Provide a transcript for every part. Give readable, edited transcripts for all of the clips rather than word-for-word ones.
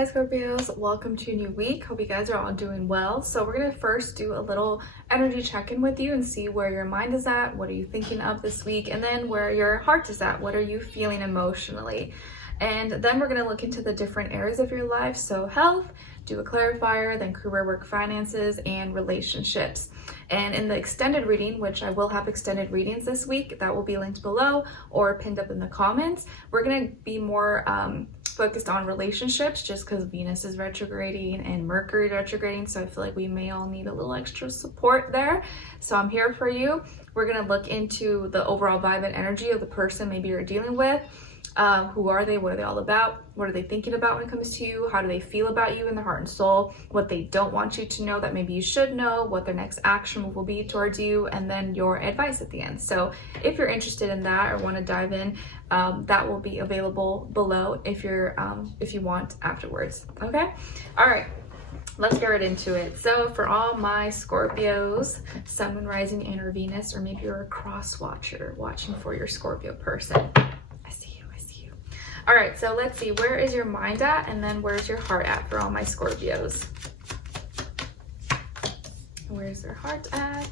Hi Scorpios, welcome to a new week. Hope you guys are all doing well. So we're going to first do a little energy check-in with you and see where your mind is at, what are you thinking of this week, and then where your heart is at, what are you feeling emotionally. And then we're going to look into the different areas of your life, so health, do a clarifier, then career, work, finances, and relationships. And in the extended reading, which I will have extended readings this week, that will be linked below or pinned up in the comments, we're going to be more focused on relationships just because Venus is retrograding and Mercury retrograding, so I feel like we may all need a little extra support there. So I'm here for you. We're going to look into the overall vibe and energy of the person maybe you're dealing with. Who are they? What are they all about? What are they thinking about when it comes to you? How do they feel about you in their heart and soul? What they don't want you to know that maybe you should know, what their next action will be towards you, and then your advice at the end. So if you're interested in that or want to dive in, that will be available below if you want afterwards. Okay? All right. Let's get right into it. So for all my Scorpios, Sun, Moon, Rising, and or Venus, or maybe you're a cross watcher watching for your Scorpio person. All right, so let's see, where is your mind at, and then where's your heart at for all my Scorpios? Where's their heart at?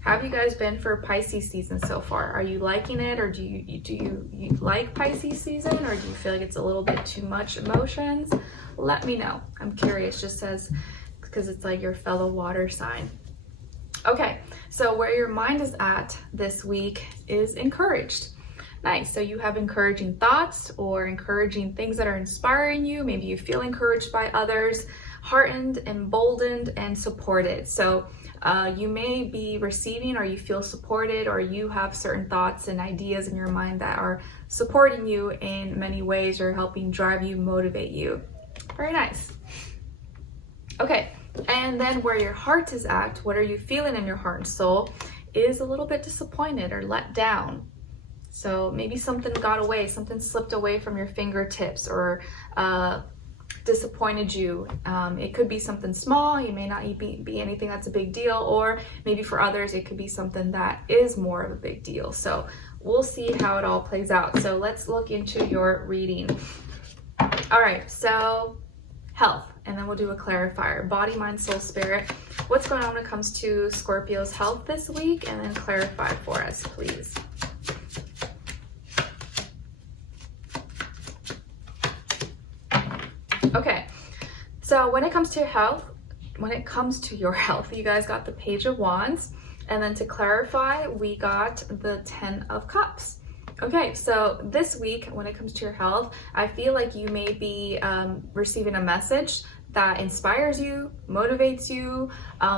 How have you guys been for Pisces season so far? Are you liking it, or do you like Pisces season, or do you feel like it's a little bit too much emotions? Let me know. I'm curious, just as because it's like your fellow water sign. Okay, so where your mind is at this week is encouraged. Nice. So you have encouraging thoughts or encouraging things that are inspiring you. Maybe you feel encouraged by others, heartened, emboldened, and supported. So you may be receiving, or you feel supported, or you have certain thoughts and ideas in your mind that are supporting you in many ways or helping drive you, motivate you. Very nice. Okay. And then where your heart is at, what are you feeling in your heart and soul, is a little bit disappointed or let down. So maybe something got away, something slipped away from your fingertips, or disappointed you. It could be something small. You may not be anything that's a big deal, or maybe for others it could be something that is more of a big deal. So we'll see how it all plays out. So let's look into your reading. All right, so health, and then we'll do a clarifier. Body, mind, soul, spirit. What's going on when it comes to Scorpio's health this week? And then clarify for us, please. Okay, so when it comes to your health, you guys got the Page of Wands, and then to clarify, we got the 10 of Cups. Okay, so this week, when it comes to your health, I feel like you may be receiving a message that inspires you, motivates you.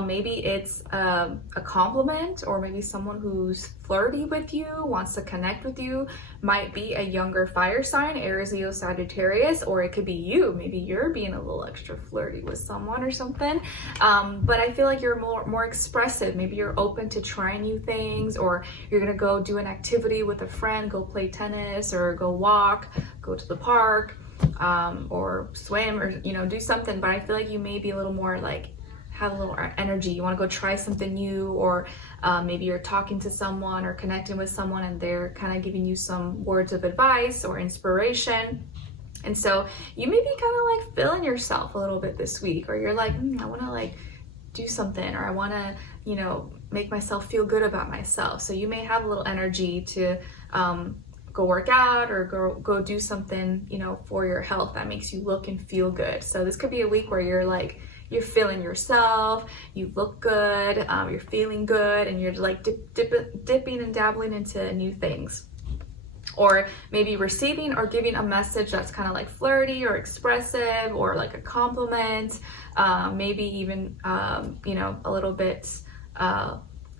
Maybe it's a compliment, or maybe someone who's flirty with you, wants to connect with you. Might be a younger fire sign, Aries, Leo, Sagittarius, or it could be you. Maybe you're being a little extra flirty with someone or something. But I feel like you're more expressive. Maybe you're open to trying new things, or you're gonna go do an activity with a friend, go play tennis, or go walk, go to the park, or swim, or do something. But I feel like you may be a little more like, have a little energy. You want to go try something new, or maybe you're talking to someone or connecting with someone, and they're kind of giving you some words of advice or inspiration. And so you may be kind of like feeling yourself a little bit this week, or you're like, I want to like do something, or I want to make myself feel good about myself. So you may have a little energy to go work out, or go do something, for your health that makes you look and feel good. So this could be a week where you're feeling yourself, you look good, you're feeling good, and you're like dipping and dabbling into new things. Or maybe receiving or giving a message that's kind of like flirty or expressive, or like a compliment, maybe even, a little bit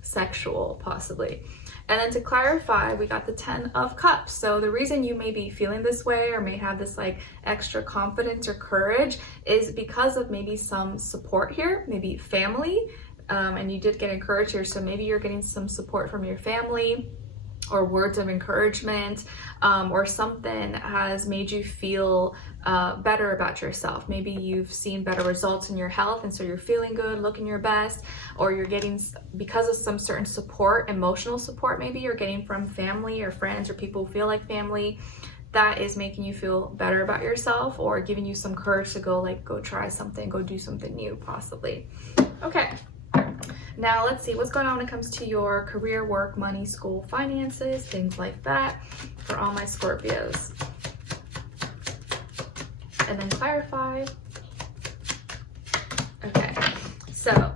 sexual possibly. And then to clarify, we got the 10 of Cups. So the reason you may be feeling this way, or may have this like extra confidence or courage, is because of maybe some support here, maybe family, and you did get encouraged here. So maybe you're getting some support from your family, or words of encouragement, or something has made you feel better about yourself. Maybe you've seen better results in your health, and so you're feeling good, looking your best, or you're getting, because of some certain support, emotional support maybe you're getting from family or friends or people who feel like family, that is making you feel better about yourself or giving you some courage to go try something, go do something new possibly. Okay, now let's see what's going on when it comes to your career, work, money, school, finances, things like that for all my Scorpios. And then clarify. Okay, so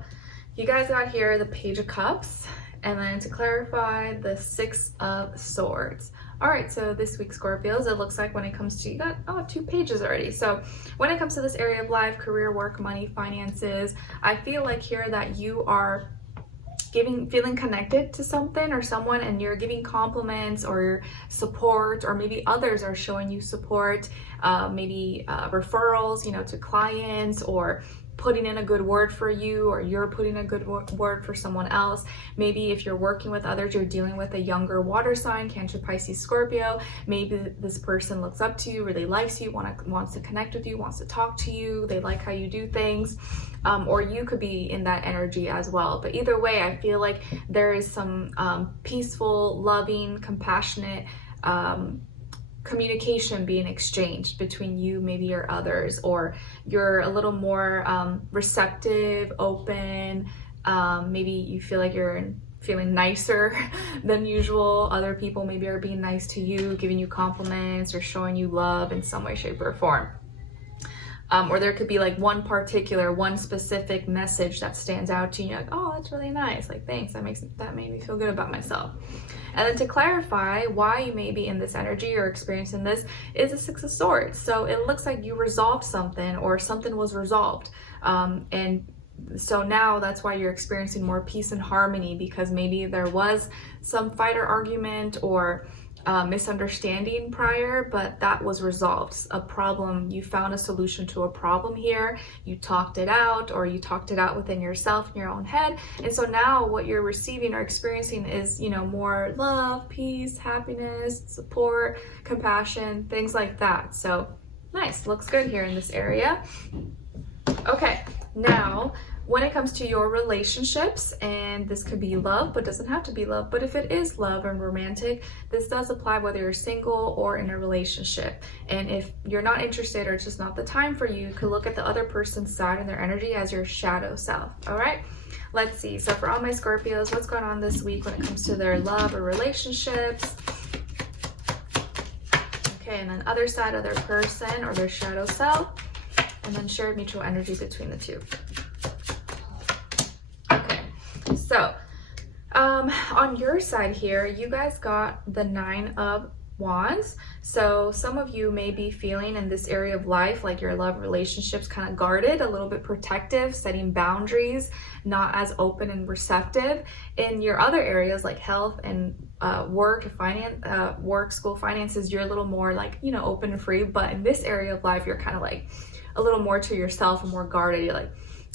you guys got here the Page of Cups, and then to clarify, the Six of Swords. All right, so this week, Scorpios, it looks like when it comes to, you got 2 pages already. So when it comes to this area of life, career, work, money, finances, I feel like here that you are feeling connected to something or someone, and you're giving compliments or support, or maybe others are showing you support, maybe referrals, to clients, or putting in a good word for you, or you're putting a good word for someone else. Maybe if you're working with others, you're dealing with a younger water sign, Cancer, Pisces, Scorpio. Maybe this person looks up to you, really likes you, wants to connect with you, wants to talk to you, they like how you do things, or you could be in that energy as well. But either way, I feel like there is some peaceful, loving, compassionate communication being exchanged between you, maybe, or others, or you're a little more receptive, open, maybe you feel like you're feeling nicer than usual. Other people maybe are being nice to you, giving you compliments or showing you love in some way, shape, or form. Or there could be like one specific message that stands out to you. You're like, oh, that's really nice. Like, thanks. That made me feel good about myself. And then to clarify why you may be in this energy or experiencing this is the Six of Swords. So it looks like you resolved something, or something was resolved. And so now that's why you're experiencing more peace and harmony, because maybe there was some fight or argument or misunderstanding prior, but that was resolved. A problem, you found a solution to a problem here, you talked it out, or you talked it out within yourself in your own head. And so now what you're receiving or experiencing is, more love, peace, happiness, support, compassion, things like that. So nice, looks good here in this area. Okay, now when it comes to your relationships, and this could be love, but doesn't have to be love, but if it is love and romantic, this does apply whether you're single or in a relationship. And if you're not interested, or it's just not the time for you, you could look at the other person's side and their energy as your shadow self. All right, let's see. So for all my Scorpios, what's going on this week when it comes to their love or relationships? Okay, and then other side of their person or their shadow self, and then shared mutual energy between the two. So on your side here, you guys got the Nine of Wands. So some of you may be feeling in this area of life like your love relationships kind of guarded, a little bit protective, setting boundaries, not as open and receptive. In your other areas like health and work, school, finances, you're a little more like, open and free. But in this area of life, you're kind of like a little more to yourself and more guarded. You're like,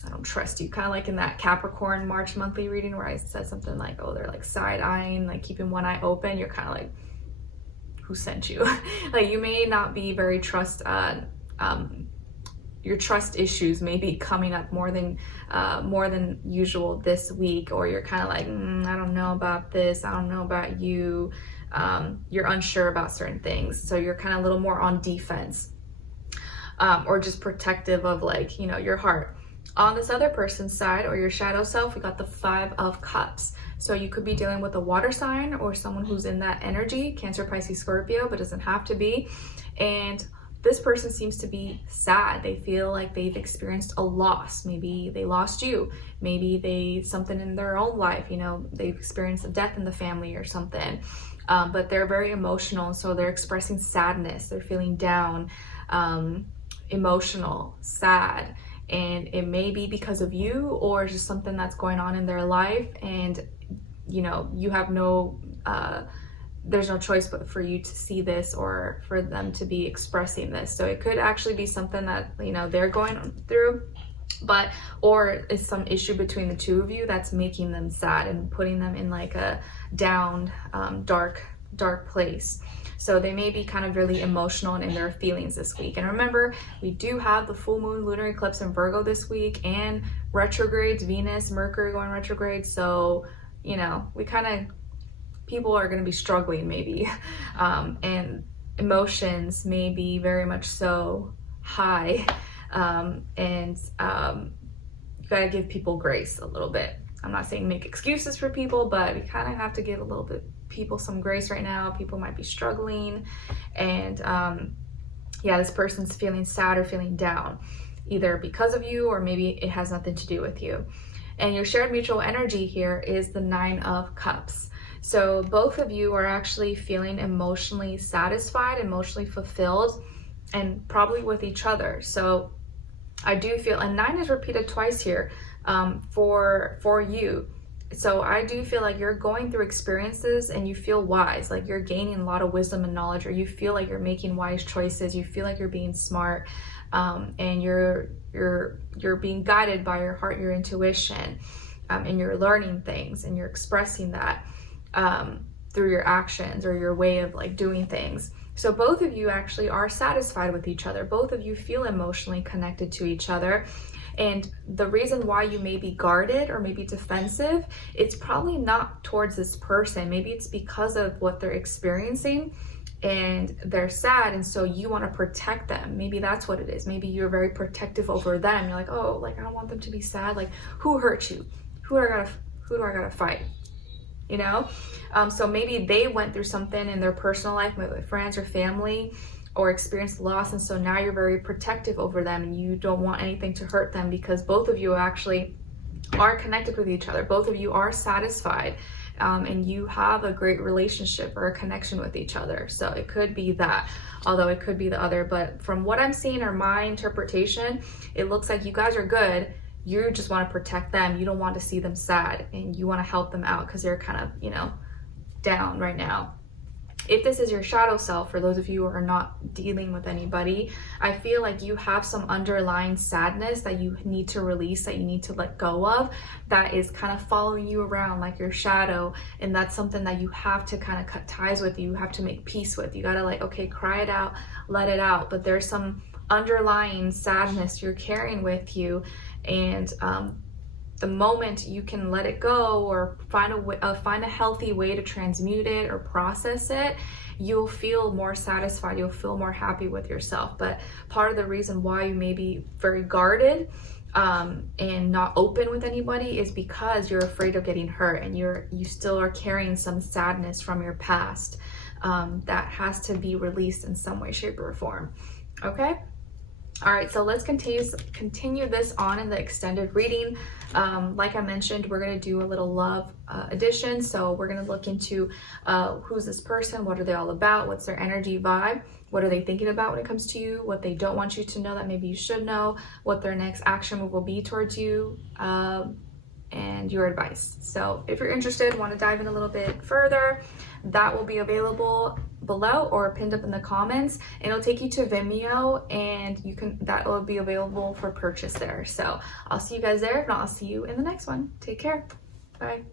I don't trust you. Kind of like in that Capricorn March monthly reading where I said something like, oh, they're like side-eyeing, like keeping one eye open. You're kind of like, who sent you? Like, you may not be very your trust issues may be coming up more than usual this week, or you're kind of like, I don't know about this. I don't know about you. You're unsure about certain things. So you're kind of a little more on defense, or just protective of like, your heart. On this other person's side, or your shadow self, we got the Five of Cups. So you could be dealing with a water sign or someone who's in that energy, Cancer, Pisces, Scorpio, but doesn't have to be. And this person seems to be sad. They feel like they've experienced a loss. Maybe they lost you. Maybe something in their own life, they've experienced a death in the family or something. But they're very emotional. So they're expressing sadness. They're feeling down, emotional, sad. And it may be because of you, or just something that's going on in their life, and you have there's no choice but for you to see this, or for them to be expressing this. So it could actually be something that they're going through, or it's some issue between the two of you that's making them sad and putting them in like a down, dark place. So they may be kind of really emotional and in their feelings this week. And remember, we do have the full moon, lunar eclipse in Virgo this week, and retrogrades, Venus, Mercury going retrograde. So, people are going to be struggling maybe. And emotions may be very much so high, and you gotta give people grace a little bit. I'm not saying make excuses for people, but you kind of have to give a little bit people some grace right now. People might be struggling, and yeah, this person's feeling sad or feeling down, either because of you or maybe it has nothing to do with you. And your shared mutual energy here is the 9 of Cups. So both of you are actually feeling emotionally satisfied, emotionally fulfilled, and probably with each other. So I do feel, and 9 is repeated twice here for you. So I do feel like you're going through experiences and you feel wise, like you're gaining a lot of wisdom and knowledge, or you feel like you're making wise choices, you feel like you're being smart, and you're being guided by your heart, your intuition, and you're learning things and you're expressing that through your actions or your way of like doing things. So both of you actually are satisfied with each other. Both of you feel emotionally connected to each other. And the reason why you may be guarded or maybe defensive, it's probably not towards this person. Maybe it's because of what they're experiencing and they're sad, and so you want to protect them. Maybe that's what it is. Maybe you're very protective over them. You're like, oh, like I don't want them to be sad. Like, who hurt you? Who do I gotta fight? You know? So maybe they went through something in their personal life, maybe with friends or family, or experienced loss, and so now you're very protective over them and you don't want anything to hurt them, because both of you actually are connected with each other. Both of you are satisfied, and you have a great relationship or a connection with each other. So it could be that, although it could be the other. But from what I'm seeing, or my interpretation, it looks like you guys are good. You just want to protect them. You don't want to see them sad, and you want to help them out because they're kind of, you know, down right now. If this is your shadow self, for those of you who are not dealing with anybody, I feel like you have some underlying sadness that you need to release, that you need to let go of, that is kind of following you around like your shadow. And that's something that you have to kind of cut ties with. You have to make peace with. You got to like, okay, cry it out, let it out. But there's some underlying sadness you're carrying with you. And the moment you can let it go or find a healthy way to transmute it or process it, you'll feel more satisfied, you'll feel more happy with yourself. But part of the reason why you may be very guarded and not open with anybody is because you're afraid of getting hurt, and you still are carrying some sadness from your past that has to be released in some way, shape, or form. Okay? All right, so let's continue this on in the extended reading. Like I mentioned, we're going to do a little love edition. So we're going to look into who's this person, what are they all about, what's their energy vibe, what are they thinking about when it comes to you, what they don't want you to know that maybe you should know, what their next action move will be towards you, and your advice. So if you're interested, want to dive in a little bit further, that will be available below or pinned up in the comments, and it'll take you to Vimeo, and that will be available for purchase there. So I'll see you guys there. If not, I'll see you in the next one. Take care. Bye.